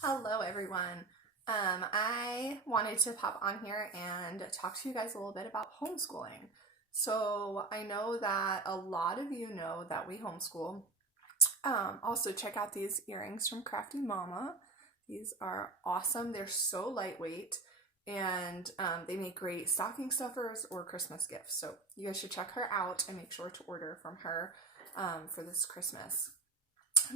Hello, everyone. I wanted to pop on here and talk to you guys a little bit about homeschooling. So, I know that a lot of you know that we homeschool. Also, check out these earrings from Crafty Mama. These are awesome. They're so lightweight and they make great stocking stuffers or Christmas gifts. So, you guys should check her out and make sure to order from her for this Christmas.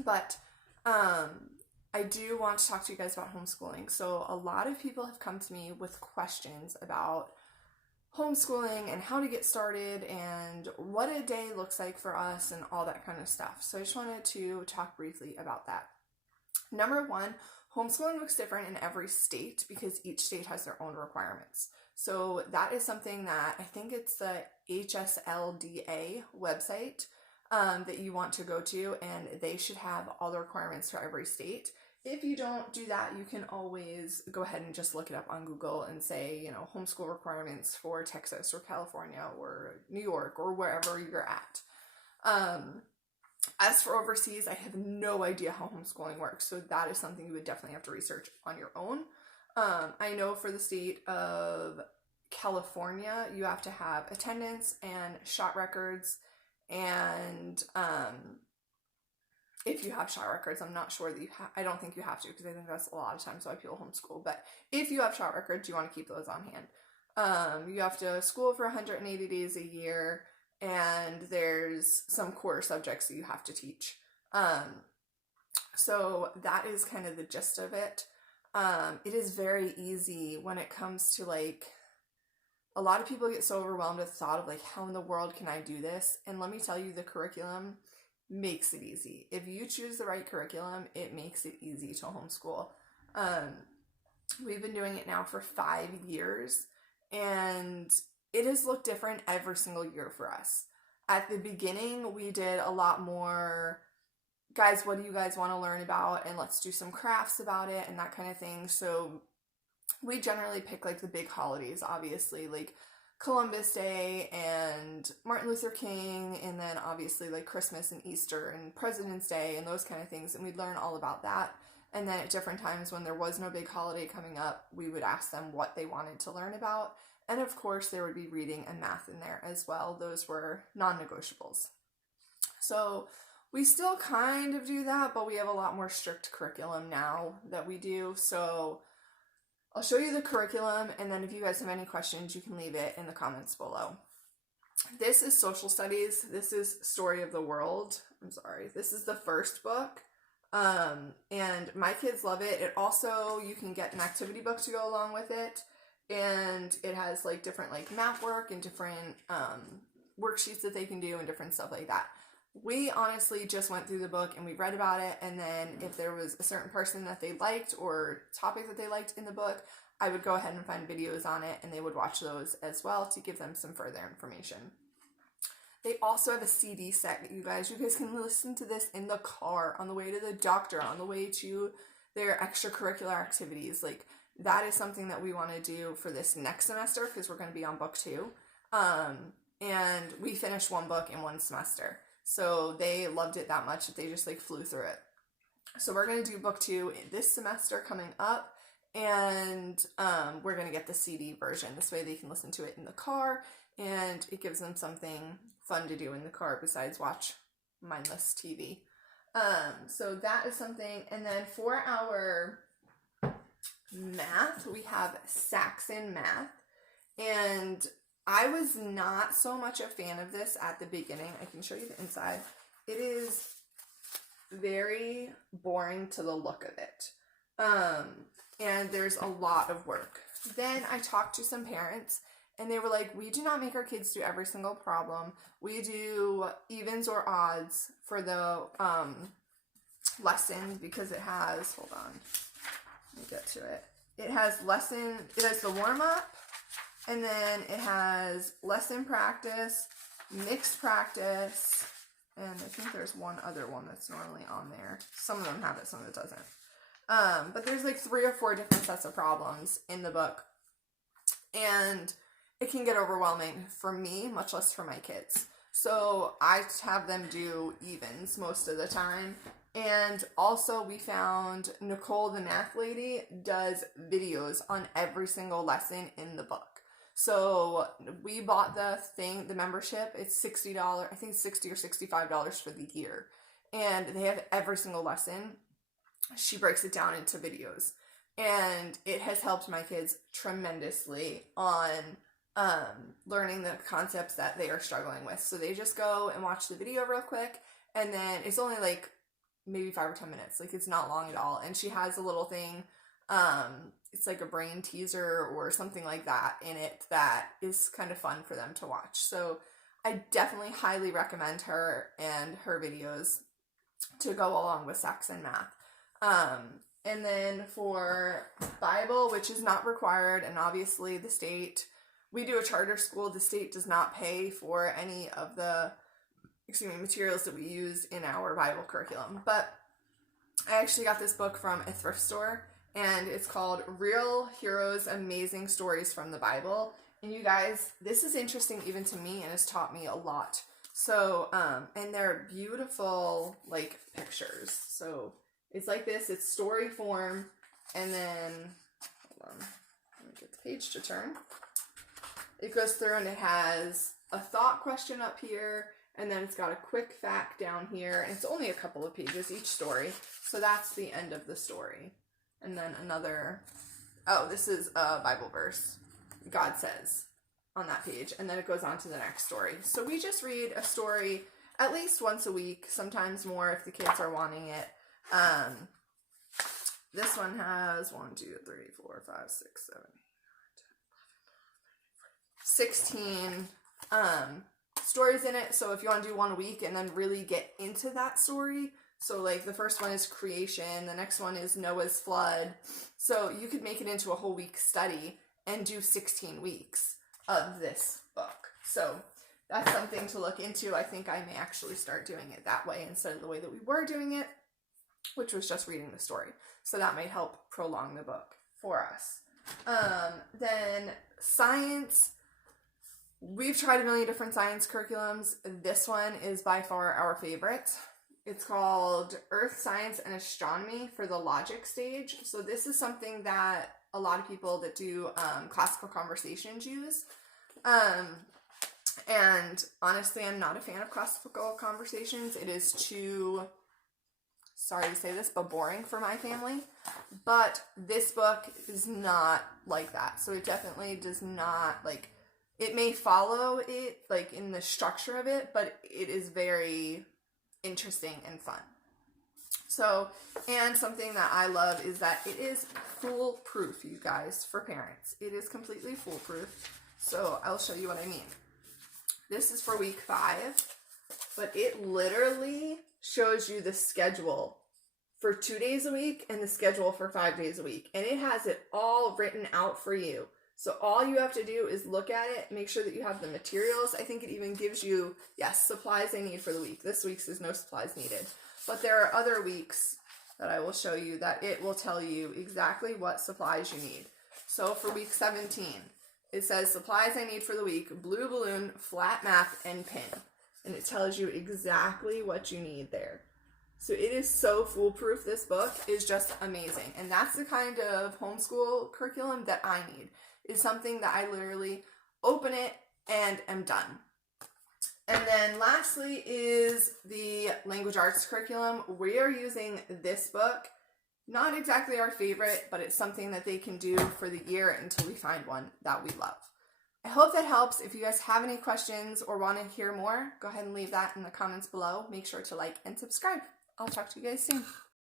But um, I do want to talk to you guys about homeschooling. So, a lot of people have come to me with questions about homeschooling and how to get started and what a day looks like for us and all that kind of stuff. So, I just wanted to talk briefly about that. Number one, homeschooling looks different in every state because each state has their own requirements. So, that is something that I think it's the HSLDA website that you want to go to, and they should have all the requirements for every state. If you don't do that, you can always go ahead and just look it up on Google and say, homeschool requirements for Texas or California or New York or wherever you're at. As for overseas, I have no idea how homeschooling works, so that is something you would definitely have to research on your own. I know for the state of California, you have to have attendance and shot records, and if you have shot records, I'm not sure that I don't think you have to, because I think that's a lot of times why people homeschool. But if you have shot records, you want to keep those on hand. You have to school for 180 days a year, and there's some core subjects that you have to teach. So that is kind of the gist of it. It is very easy when it comes to a lot of people get so overwhelmed with the thought of how in the world can I do this? And let me tell you, the curriculum makes it easy. If you choose the right curriculum, it makes it easy to homeschool. We've been doing it now for 5 years, and it has looked different every single year for us. At the beginning, we did a lot more, guys, what do you guys want to learn about? And let's do some crafts about it and that kind of thing. So we generally pick the big holidays, obviously, Columbus Day and Martin Luther King, and then obviously Christmas and Easter and President's Day and those kind of things, and we'd learn all about that. And then at different times when there was no big holiday coming up, we would ask them what they wanted to learn about. And of course, there would be reading and math in there as well. Those were non-negotiables. So we still kind of do that, but we have a lot more strict curriculum now that we do. So I'll show you the curriculum, and then if you guys have any questions, you can leave it in the comments below. This is social studies. This is Story of the World. This is the first book. And my kids love it. It also, you can get an activity book to go along with it. And it has different math work and different worksheets that they can do and different stuff like that. We honestly just went through the book and we read about it, and then if there was a certain person that they liked or topic that they liked in the book, I would go ahead and find videos on it, and they would watch those as well to give them some further information. They also have a CD set that you guys can listen to this in the car, on the way to the doctor, on the way to their extracurricular activities. That is something that we want to do for this next semester, because we're going to be on book 2. And we finished one book in one semester. So they loved it that much that they just flew through it. So we're going to do book 2 this semester coming up, and we're going to get the CD version. This way they can listen to it in the car, and it gives them something fun to do in the car besides watch mindless TV. So that is something. And then for our math, we have Saxon Math, and I was not so much a fan of this at the beginning. I can show you the inside. It is very boring to the look of it. And there's a lot of work. Then I talked to some parents, and they were like, we do not make our kids do every single problem. We do evens or odds for the lessons, because it has, hold on, let me get to it. It has the warm-up, and then it has lesson practice, mixed practice, and I think there's one other one that's normally on there. Some of them have it, some of it doesn't. But there's 3 or 4 different sets of problems in the book, and it can get overwhelming for me, much less for my kids. So I have them do evens most of the time. And also we found Nicole, the math lady, does videos on every single lesson in the book. So we bought the membership. It's $60. I think it's $60 or $65 for the year. And they have every single lesson. She breaks it down into videos. And it has helped my kids tremendously on learning the concepts that they are struggling with. So they just go and watch the video real quick, and then it's only like maybe 5 or 10 minutes. Like, it's not long at all. And she has a little thing, it's like a brain teaser or something like that in it that is kind of fun for them to watch. So I definitely highly recommend her and her videos to go along with sex and math. And then for Bible, which is not required, and obviously the state, we do a charter school, the state does not pay for any of the materials that we use in our Bible curriculum. But I actually got this book from a thrift store, and it's called Real Heroes, Amazing Stories from the Bible. And you guys, this is interesting even to me and has taught me a lot. So, and they're beautiful, like, pictures. So it's like this, it's story form, and then, hold on, let me get the page to turn. It goes through and it has a thought question up here, and then it's got a quick fact down here, and it's only a couple of pages each story, so that's the end of the story. And then another, oh, this is a Bible verse, God says, on that page, and then it goes on to the next story. So we just read a story at least once a week, sometimes more if the kids are wanting it. This one has 1, 2, 3, 4, 5, 6, 7, 16 stories in it. So if you want to do one a week and then really get into that story, so like the first one is creation, the next one is Noah's flood, so you could make it into a whole week study and do 16 weeks of this book. So that's something to look into. I think I may actually start doing it that way instead of the way that we were doing it, which was just reading the story. So that might help prolong the book for us. Then science. We've tried a million different science curriculums. This one is by far our favorite. It's called Earth Science and Astronomy for the logic stage. So this is something that a lot of people that do classical conversations use. And honestly, I'm not a fan of classical conversations. It is too, sorry to say this, but boring for my family. But this book is not like that. So it definitely does not, like, it may follow it, like, in the structure of it, but it is very interesting and fun. So, and something that I love is that it is foolproof, you guys, for parents. It is completely foolproof. So I'll show you what I mean. This is for week 5, but it literally shows you the schedule for 2 days a week and the schedule for 5 days a week. And it has it all written out for you. So all you have to do is look at it, make sure that you have the materials. I think it even gives you, yes, supplies they need for the week. This week's is no supplies needed. But there are other weeks that I will show you that it will tell you exactly what supplies you need. So for week 17, it says supplies I need for the week: blue balloon, flat map, and pin. And it tells you exactly what you need there. So it is so foolproof. This book is just amazing. And that's the kind of homeschool curriculum that I need. Is something that I literally open it and am done. And then lastly is the language arts curriculum. We are using this book. Not exactly our favorite, but it's something that they can do for the year until we find one that we love. I hope that helps. If you guys have any questions or want to hear more, go ahead and leave that in the comments below. Make sure to like and subscribe. I'll talk to you guys soon.